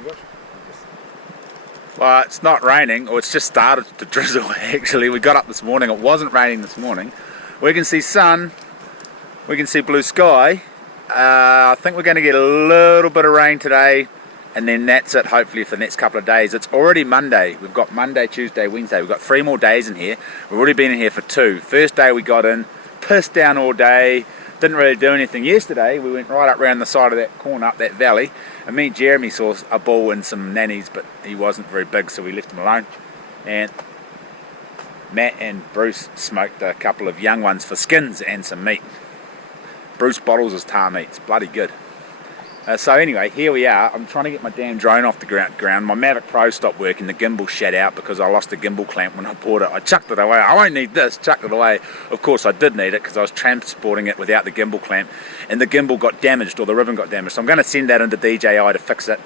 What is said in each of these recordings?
very good. Well, it's not raining, or it's just started to drizzle actually. We got up this morning, it wasn't raining this morning. We can see sun, we can see blue sky. I think we're going to get a little bit of rain today, and then that's it hopefully for the next couple of days. It's already Monday. We've got Monday, Tuesday, Wednesday. We've got 3 more days in here. We've already been in here for 2. First day we got in, pissed down all day, didn't really do anything. Yesterday we went right up around the side of that corner, up that valley, and me and Jeremy saw a bull and some nannies, but he wasn't very big, so we left him alone. And Matt and Bruce smoked a couple of young ones for skins and some meat. Bruce bottles his Tahr meat, it's bloody good. So anyway, here we are. I'm trying to get my damn drone off the ground. My Mavic Pro stopped working, the gimbal shat out because I lost the gimbal clamp when I bought it. I chucked it away. I won't need this, chucked it away. Of course I did need it because I was transporting it without the gimbal clamp, and the gimbal got damaged, or the ribbon got damaged. So I'm going to send that into DJI to fix it.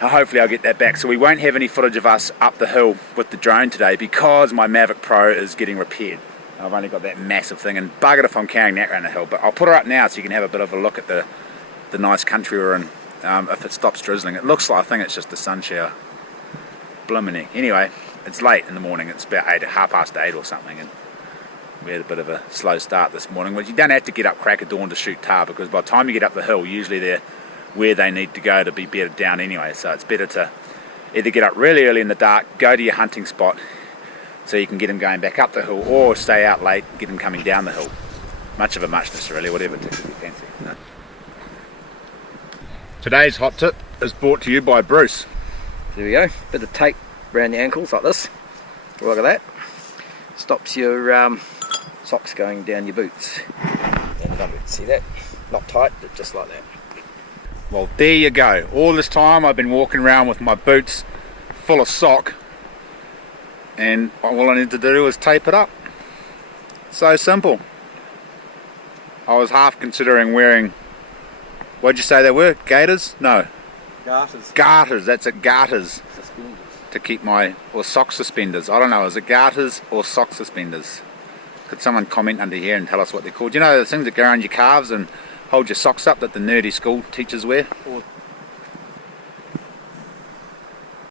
Hopefully I'll get that back. So we won't have any footage of us up the hill with the drone today because my Mavic Pro is getting repaired. I've only got that massive thing, and bugger it if I'm carrying that around the hill. But I'll put her up now so you can have a bit of a look at the nice country we're in. If it stops drizzling, it looks like, I think it's just a sun shower. Blimey. Anyway, it's late in the morning. It's about 8:30 or something, and we had a bit of a slow start this morning. But you don't have to get up crack of dawn to shoot tahr, because by the time you get up the hill, usually they're where they need to go to be bedded down anyway. So it's better to either get up really early in the dark, go to your hunting spot, so you can get them going back up the hill, or stay out late, get them coming down the hill. Much of a muchness really, whatever tickles your fancy. No. Today's hot tip is brought to you by Bruce. There we go, bit of tape around the ankles like this. Look at that. Stops your socks going down your boots. See that? Not tight, but just like that. Well, there you go. All this time I've been walking around with my boots full of sock, and all I need to do is tape it up. So simple. I was half considering wearing, what'd you say they were? Gaiters? No. Garters. Garters, that's it, garters. Suspenders. To keep my, or sock suspenders. I don't know, is it garters or sock suspenders? Could someone comment under here and tell us what they're called? You know the things that go around your calves and hold your socks up that the nerdy school teachers wear?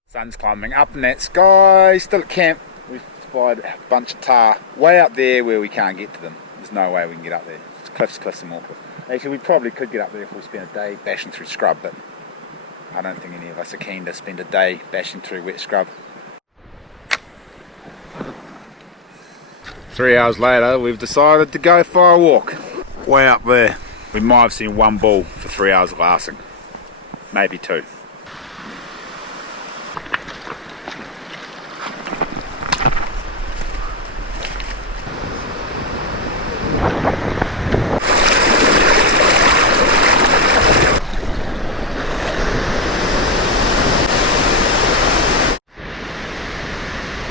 Sun's climbing up in that sky, still at camp. We've spied a bunch of tahr way up there where we can't get to them. There's no way we can get up there. It's cliffs and awkward. Actually, we probably could get up there if we spent a day bashing through scrub, but I don't think any of us are keen to spend a day bashing through wet scrub. 3 hours later, we've decided to go for a walk. Way up there. We might have seen one bull for 3 hours glassing. Maybe 2.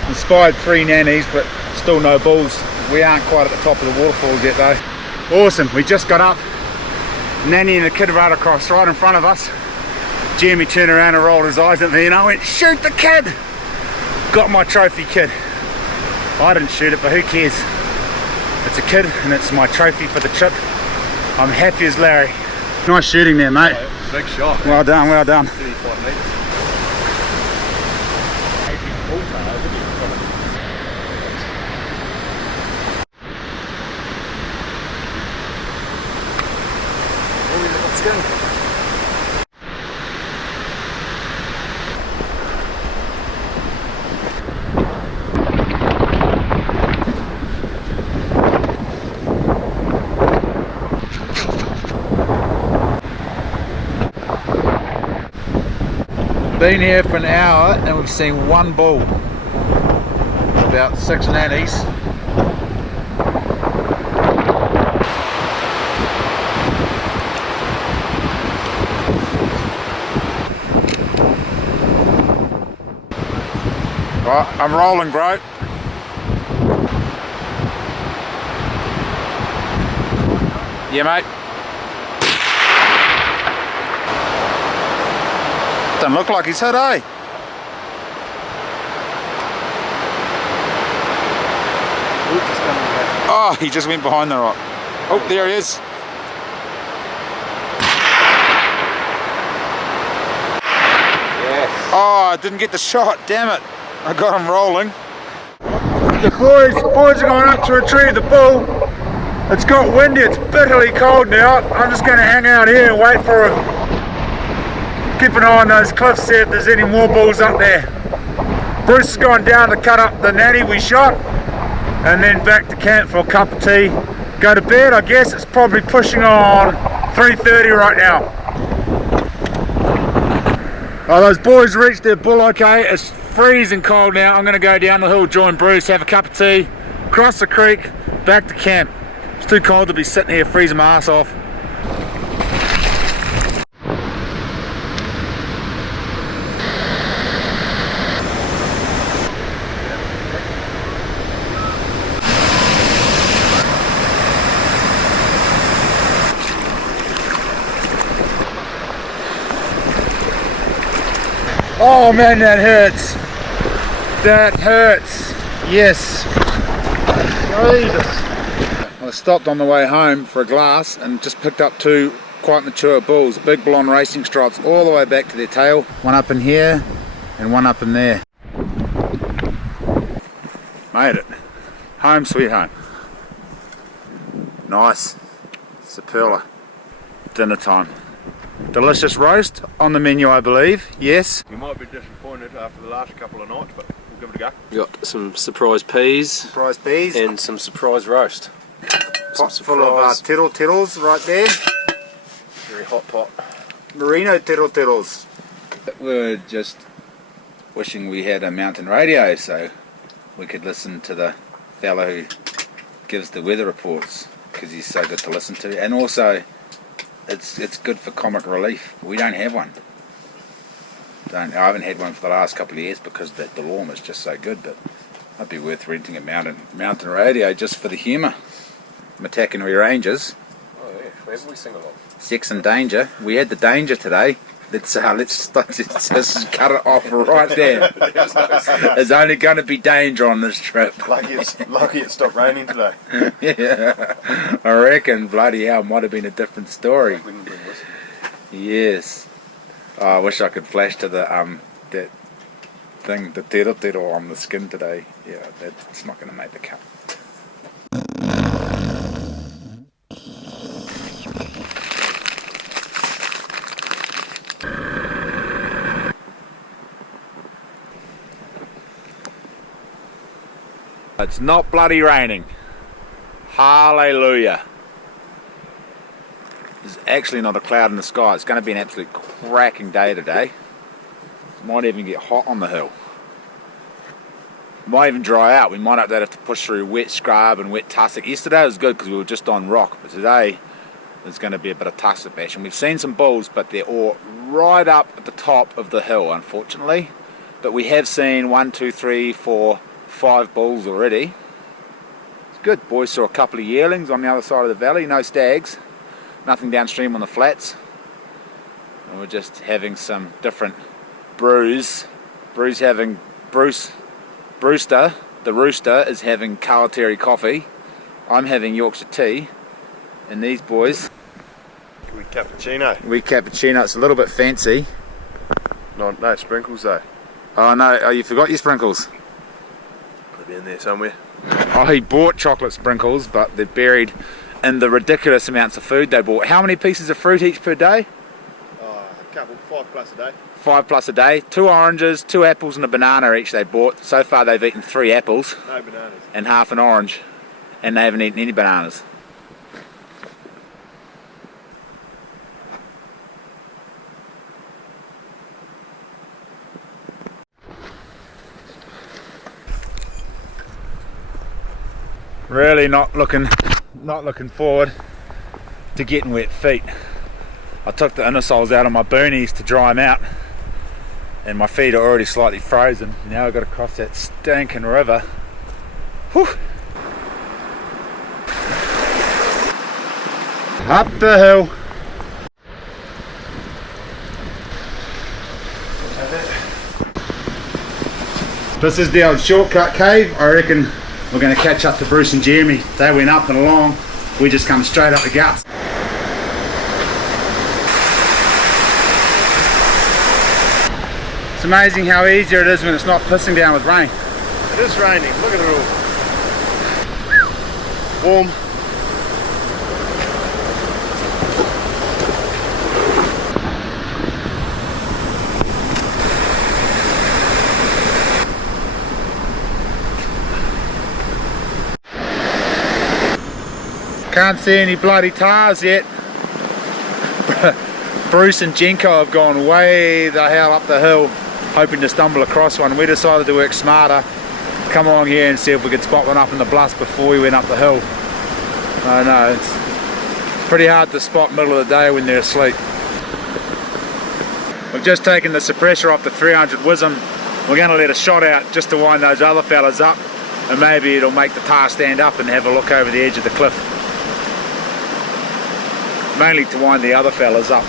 We spied 3 nannies, but still no bulls. We aren't quite at the top of the waterfalls yet though. Awesome, we just got up. Nanny and the kid right across, right in front of us. Jeremy turned around and rolled his eyes at me, and I went, shoot the kid! Got my trophy kid. I didn't shoot it, but who cares? It's a kid, and it's my trophy for the trip. I'm happy as Larry. Nice shooting there, mate. Big shot. Well done, well done. 35 metres. Been here for an hour and we've seen one bull, about 6 nannies. Right, I'm rolling, bro. Yeah, mate. Doesn't look like he's hit, eh? Oh, he just went behind the rock. Oh, there he is. Oh, I didn't get the shot, damn it. I got him rolling. The boys are going up to retrieve the bull. It's got windy, it's bitterly cold now. I'm just going to hang out here and wait for keep an eye on those cliffs, see if there's any more bulls up there. Bruce has gone down to cut up the natty we shot, and then back to camp for a cup of tea. Go to bed, I guess. It's probably pushing on 3:30 right now. Oh, those boys reached their bull okay. It's freezing cold now. I'm going to go down the hill, join Bruce, have a cup of tea, cross the creek, back to camp. It's too cold to be sitting here freezing my ass off. Oh man, that hurts. That hurts. Yes. Jesus. I stopped on the way home for a glass and just picked up two quite mature bulls. Big blonde racing stripes all the way back to their tail. One up in here and one up in there. Made it. Home sweet home. Nice. Superla. Dinner time. Delicious roast on the menu, I believe. Yes. We might be disappointed after the last couple of nights, but we'll give it a go. We got some surprise peas. Surprise peas. And some surprise roast. Pot full of tiddles right there. Very hot pot. Merino tiddles. We're just wishing we had a mountain radio so we could listen to the fella who gives the weather reports, because he's so good to listen to, and also it's good for comic relief. We don't have one. I haven't had one for the last couple of years because the lawn is just so good, but it'd be worth renting a mountain radio just for the humour. Matakanui Rangers. Oh yeah, wherever we sing along. Sex and Danger. We had the Danger today. Let's just cut it off right there. There's only going to be danger on this trip. Lucky it stopped raining today. Yeah, I reckon bloody hell might have been a different story. Yes. Oh, I wish I could flash to the that thing, the tero on the skin today. Yeah, that's not going to make the cut. It's not bloody raining. Hallelujah. There's actually not a cloud in the sky. It's going to be an absolute cracking day today. It might even get hot on the hill. It might even dry out. We might have to push through wet scrub and wet tussock. Yesterday was good because we were just on rock, but today there's going to be a bit of tussock action. We've seen some bulls, but they're all right up at the top of the hill, unfortunately. But we have seen 1, 2, 3, 4, 5 bulls already. It's good. Boys saw a couple of yearlings on the other side of the valley, no stags, nothing downstream on the flats. And we're just having some different brews. Brewster, the rooster, is having Kalateri coffee. I'm having Yorkshire tea. And these boys, We cappuccino. It's a little bit fancy. No sprinkles though. Oh no, you forgot your sprinkles. They'll be in there somewhere. Oh, he bought chocolate sprinkles, but they're buried in the ridiculous amounts of food they bought. How many pieces of fruit each per day? A couple, 5 plus a day. 5 plus a day. 2 oranges, 2 apples and a banana each they bought. So far they've eaten 3 apples. No bananas. And half an orange. And they haven't eaten any bananas. Really not looking forward to getting wet feet. I took the inner soles out of my boonies to dry them out, and my feet are already slightly frozen. Now I've got to cross that stinking river. Whew. Up the hill. This is the old shortcut cave. I reckon we're going to catch up to Bruce and Jeremy. They went up and along. We just come straight up the guts. It's amazing how easier it is when it's not pissing down with rain. It is raining, look at it all. Warm. Can't see any bloody Tahrs yet. Bruce and Jenko have gone way the hell up the hill hoping to stumble across one. We decided to work smarter, come along here and see if we could spot one up in the bluffs before we went up the hill. I know, it's pretty hard to spot middle of the day when they're asleep. We've just taken the suppressor off the 300 Wisdom. We're going to let a shot out just to wind those other fellas up, and maybe it'll make the Tahr stand up and have a look over the edge of the cliff. Mainly to wind the other fellas up.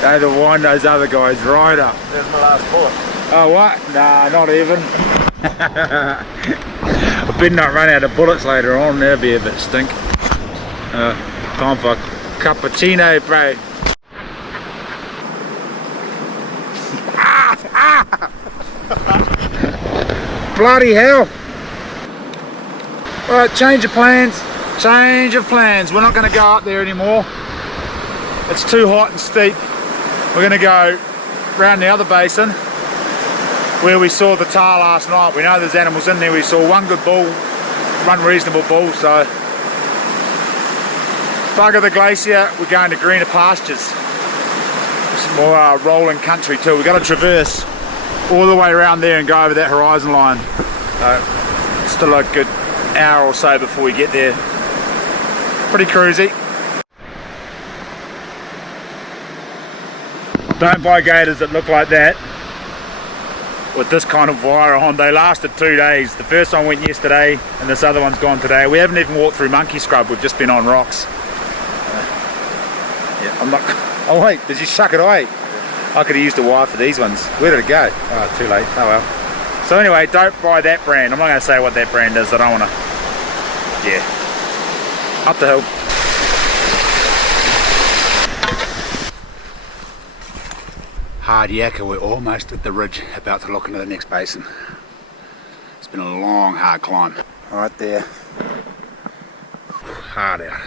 To wind those other guys right up. There's my last bullet. Oh what? Nah, not even. I better not run out of bullets later on, that'll be a bit stink. Time for a cappuccino, bro. Bloody hell. Alright, change of plans. Change of plans. We're not going to go up there anymore. It's too hot and steep. We're going to go round the other basin where we saw the Tahr last night. We know there's animals in there. We saw one good bull, one reasonable bull, so bugger the glacier, we're going to greener pastures. Some more rolling country too. We've got to traverse all the way around there and go over that horizon line. Still a good hour or so before we get there. Pretty cruisy. Don't buy gators that look like that with this kind of wire on. They lasted 2 days. The first one went yesterday and this other one's gone today. We haven't even walked through monkey scrub, we've just been on rocks. Yeah, I'm not. Oh wait, did you suck it away? I could have used a wire for these ones. Where did it go? Oh, too late. Oh well. So anyway, don't buy that brand. I'm not going to say what that brand is. I don't want to. Yeah. Up the hill. Hard yakka, we're almost at the ridge, about to look into the next basin. It's been a long, hard climb. Right there. Hard out.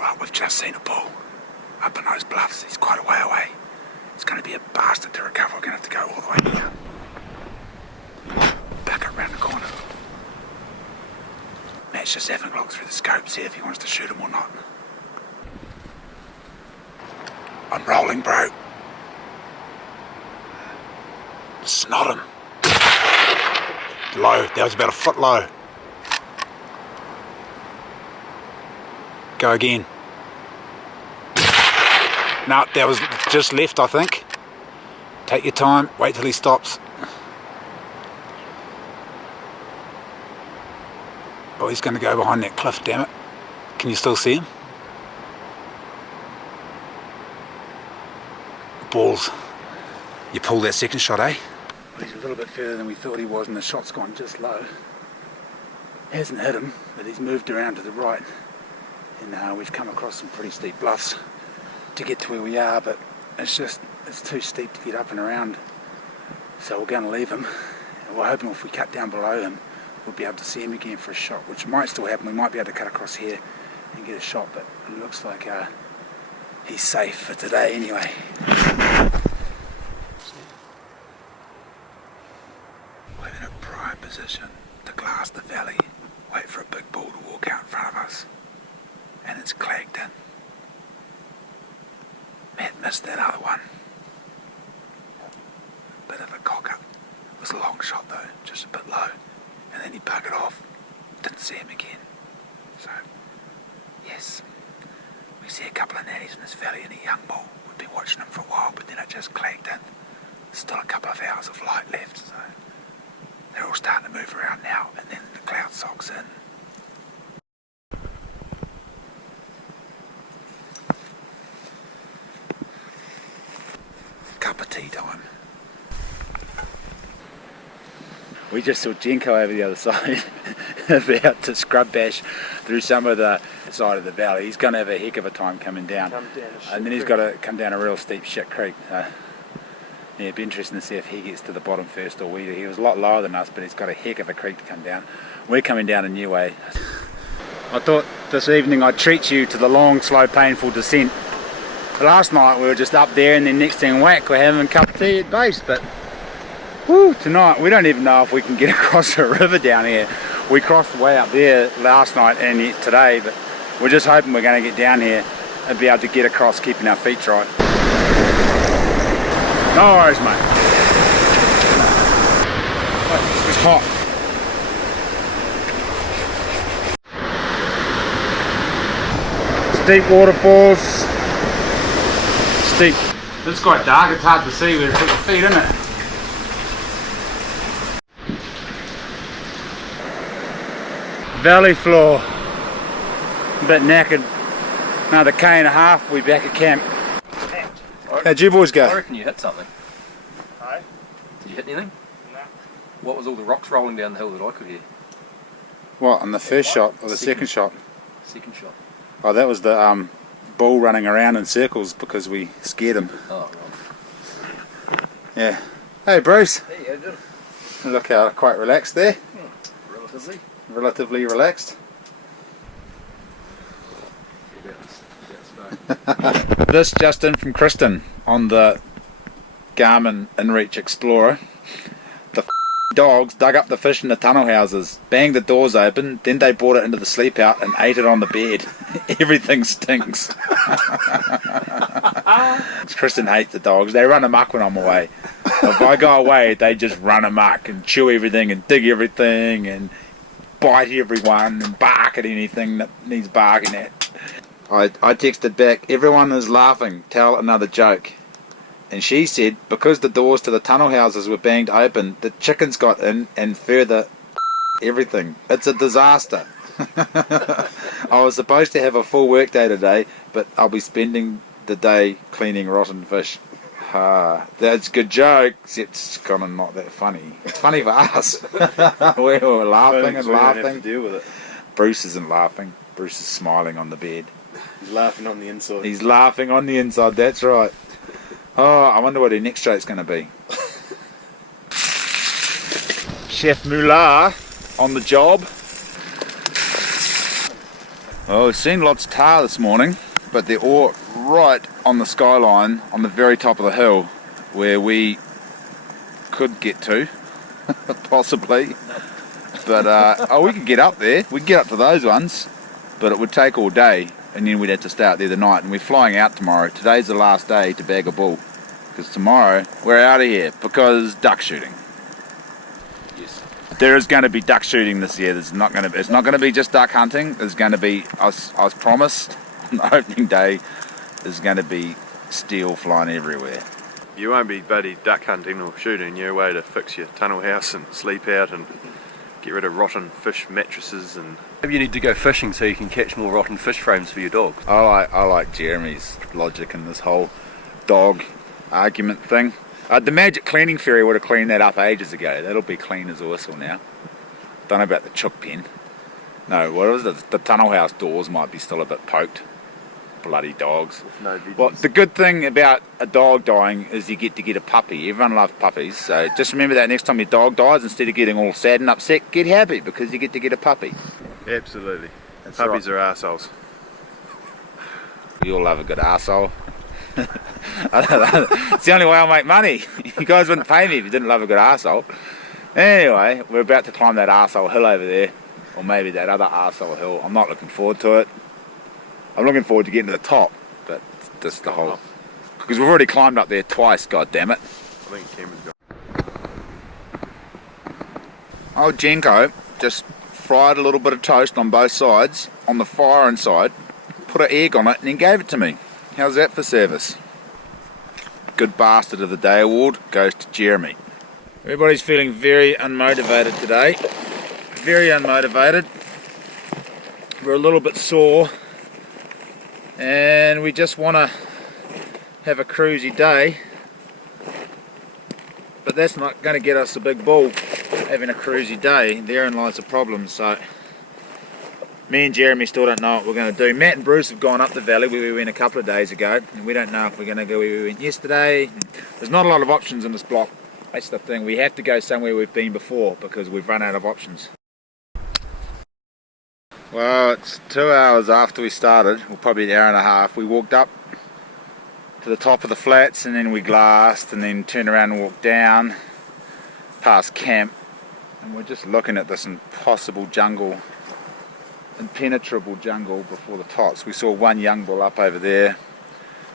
Right, we've just seen a bull up in those bluffs. He's quite a way away. It's going to be a bastard to recover. We're going to have to go all the way here. Back around the corner. Matt's just having a look through the scope, see if he wants to shoot him or not. I'm rolling, bro. Snot him. Low. That was about a foot low. Go again. No, that was just left, I think. Take your time. Wait till he stops. Oh, he's going to go behind that cliff, damn it. Can you still see him? Balls. You pulled that second shot, eh? Well, he's a little bit further than we thought he was and the shot's gone just low. Hasn't hit him, but he's moved around to the right. And we've come across some pretty steep bluffs to get to where we are, but it's too steep to get up and around. So we're going to leave him. And we're hoping if we cut down below him, we'll be able to see him again for a shot, which might still happen. We might be able to cut across here and get a shot, but it looks like he's safe for today anyway. We're in a prime position to glass the valley, wait for a big bull to walk out in front of us, and it's clagged in. Matt missed that other one. Bit of a cock up. It was a long shot though, just a bit low, and then he buggered off. Didn't see him again. So, yes. We see a couple of natties in this valley and a young bull. We've been watching them for a while, but then it just clagged in. Still a couple of hours of light left, so they're all starting to move around now, and then the cloud socks in. Cup of tea time. We just saw Jenko over the other side about to scrub bash through some of the side of the valley. He's going to have a heck of a time coming down. And then he's got to come down a real steep shit creek. Yeah, it'd be interesting to see if he gets to the bottom first or we do. He was a lot lower than us, but he's got a heck of a creek to come down. We're coming down a new way. I thought this evening I'd treat you to the long, slow, painful descent. Last night we were just up there, and then next thing whack, we're having a cup of tea at base. But whew, tonight we don't even know if we can get across a river down here. We crossed way up there last night and today, but we're just hoping we're going to get down here and be able to get across keeping our feet dry. No worries, mate. It's hot. Steep waterfalls. Steep. This is quite dark, it's hard to see where to put your feet, isn't it? Valley floor. A bit knackered. Another K and a half, we're back at camp. How'd you boys go? I reckon you hit something. Hey? Did you hit anything? No. What was all the rocks rolling down the hill that I could hear? What, on the first shot or the second shot? Second shot. Oh, that was the bull running around in circles because we scared him. Oh, right. Yeah. Hey Bruce. There you go, Jim. Look how quite relaxed there. Relatively. Relatively relaxed. This just in from Kristen on the Garmin InReach Explorer. The dogs dug up the fish in the tunnel houses, banged the doors open, then they brought it into the sleep out and ate it on the bed. Everything stinks. Kristen hates the dogs. They run amok when I'm away. If I go away, they just run amok and chew everything and dig everything and bite everyone and bark at anything that needs barking at. I texted back, everyone is laughing, tell another joke. And she said, because the doors to the tunnel houses were banged open, the chickens got in and further everything. It's a disaster. I was supposed to have a full work day today, but I'll be spending the day cleaning rotten fish. That's a good joke, except it's kind of not that funny. It's funny for us. We were laughing and laughing. Have to deal with it. Bruce isn't laughing. Bruce is smiling on the bed. He's laughing on the inside. He's laughing on the inside, that's right. Oh, I wonder what our next joke's going to be. Chef Mullah on the job. Oh, we've seen lots of tar this morning, but they're all right on the skyline on the very top of the hill where we could get to, possibly. But we could get up there. We could get up to those ones, but it would take all day, and then we'd have to stay out there the night. And we're flying out tomorrow. Today's the last day to bag a bull, because tomorrow we're out of here because duck shooting. Yes. There is going to be duck shooting this year. It's not going to be just duck hunting. There's going to be, I was promised on the opening day, there's going to be steel flying everywhere. You won't be buddy duck hunting or shooting. You're away to fix your tunnel house and sleep out and get rid of rotten fish mattresses and... Maybe you need to go fishing so you can catch more rotten fish frames for your dogs. I like Jeremy's logic in this whole dog argument thing. The magic cleaning fairy would have cleaned that up ages ago. That'll be clean as a whistle now. Don't know about the chook pen. No, what was it? The tunnel house doors might be still a bit poked. Bloody dogs. No well, the good thing about a dog dying is you get to get a puppy. Everyone loves puppies, so just remember that next time your dog dies, instead of getting all sad and upset, get happy because you get to get a puppy. Absolutely. That's Puppies right. are arseholes. We all love a good arsehole. It's the only way I'll make money. You guys wouldn't pay me if you didn't love a good arsehole. Anyway, we're about to climb that arsehole hill over there, or maybe that other arsehole hill. I'm not looking forward to it. I'm looking forward to getting to the top, but just the whole... Because we've already climbed up there twice, god damn it. I think Cameron's got... Old Jenko just fried a little bit of toast on both sides, on the fire inside, put an egg on it, and then gave it to me. How's that for service? Good Bastard of the Day award goes to Jeremy. Everybody's feeling very unmotivated today. Very unmotivated. We're a little bit sore. And we just want to have a cruisy day, but that's not going to get us a big bull having a cruisy day. Therein lies the problem. So Me and Jeremy still don't know what we're going to do. Matt and Bruce have gone up the valley where we went a couple of days ago, and we don't know if we're going to go where we went yesterday. There's not a lot of options in this block. That's the thing. We have to go somewhere we've been before because we've run out of options. Well, it's 2 hours after we started, or probably an hour and a half. We walked up to the top of the flats, and then we glassed, and then turned around and walked down past camp, and we're just looking at this impossible jungle, impenetrable jungle before the tops. We saw one young bull up over there.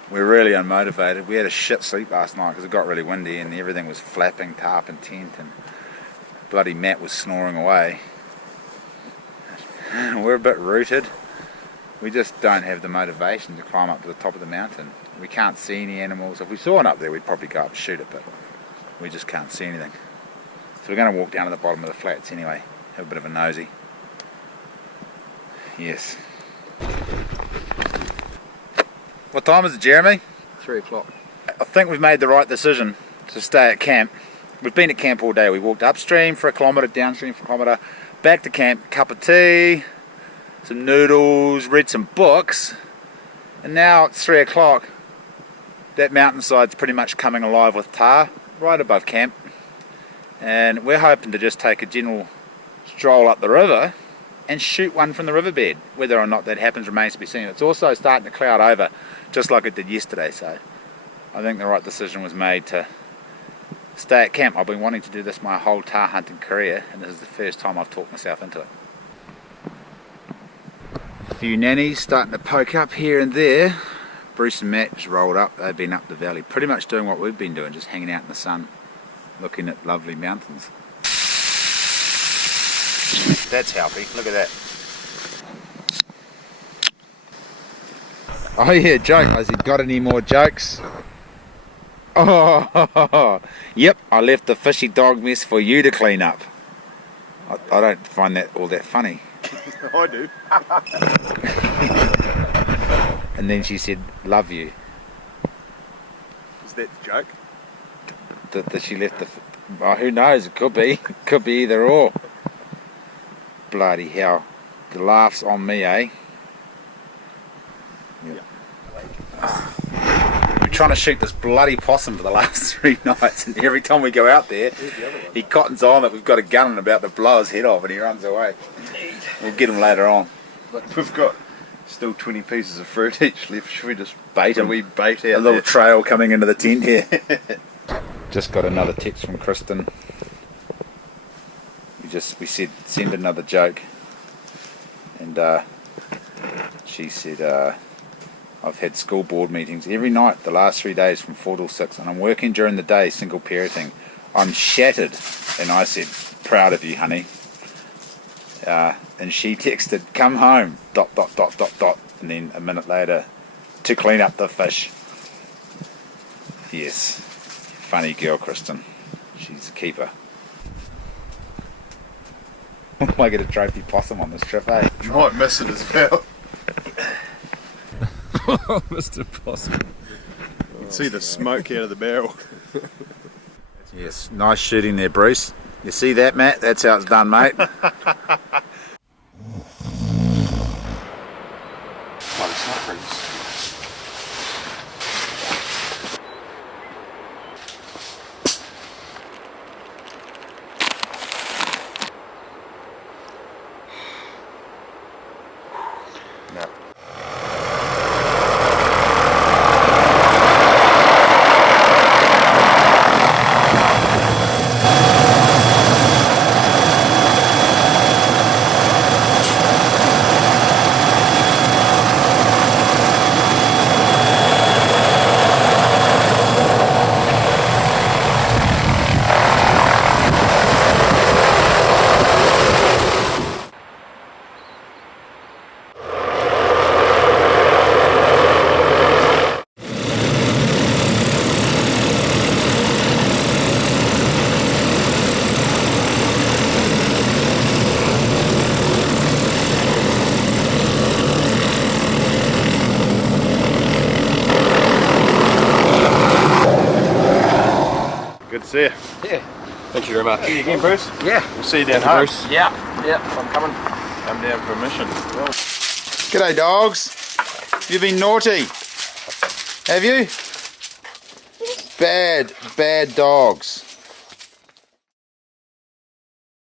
We're really unmotivated. We had a shit sleep last night because it got really windy and everything was flapping, tarp and tent, and bloody Matt was snoring away. We're a bit rooted. We just don't have the motivation to climb up to the top of the mountain. We can't see any animals. If we saw one up there, we'd probably go up and shoot it, but we just can't see anything. So we're going to walk down to the bottom of the flats anyway, have a bit of a nosy. Yes. What time is it, Jeremy? 3 o'clock. I think we've made the right decision to stay at camp. We've been at camp all day. We walked upstream for a kilometre, downstream for a kilometre, back to camp, cup of tea, some noodles, read some books, and now it's 3 o'clock. That mountainside's pretty much coming alive with Tahr, right above camp, and we're hoping to just take a general stroll up the river and shoot one from the riverbed. Whether or not that happens remains to be seen. It's also starting to cloud over, just like it did yesterday, so I think the right decision was made to stay at camp. I've been wanting to do this my whole Tahr hunting career, and this is the first time I've talked myself into it. A few nannies starting to poke up here and there. Bruce and Matt just rolled up. They've been up the valley, pretty much doing what we've been doing, just hanging out in the sun, looking at lovely mountains. That's healthy. Look at that. Oh yeah, joke. Has he got any more jokes? Oh, yep, I left the fishy dog mess for you to clean up. I don't find that all that funny. I do. And then she said, love you. Is that the joke? That she left the... Oh, who knows, it could be. Could be either or. Bloody hell. The laugh's on me, eh? Yep. We're trying to shoot this bloody possum for the last 3 nights, and every time we go out there, he cottons on that we've got a gun and about to blow his head off, and he runs away. We'll get him later on. We've got still 20 pieces of fruit each left. Should we just Bait him. We bait out A little there? trail coming into the tent here. Just got another text from Kristen. We said send another joke, and she said I've had school board meetings every night the last 3 days from 4 till 6, and I'm working during the day single parenting. I'm shattered. And I said, proud of you, honey. And she texted, come home, ... and then a minute later, to clean up the fish. Yes, funny girl, Kristen. She's a keeper. I get a trophy possum on this trip, eh? You might miss it as well. Mr. Possum. You can see the smoke out of the barrel. Yes, nice shooting there, Bruce. You see that, Matt? That's how it's done, mate. Good to see you. Yeah. Thank you very much. See you again, Bruce. Yeah. We'll see you down Thank you, home. Bruce. Yeah. I'm coming. Come down for a mission. Well, G'day dogs. You've been naughty. Have you? Bad dogs.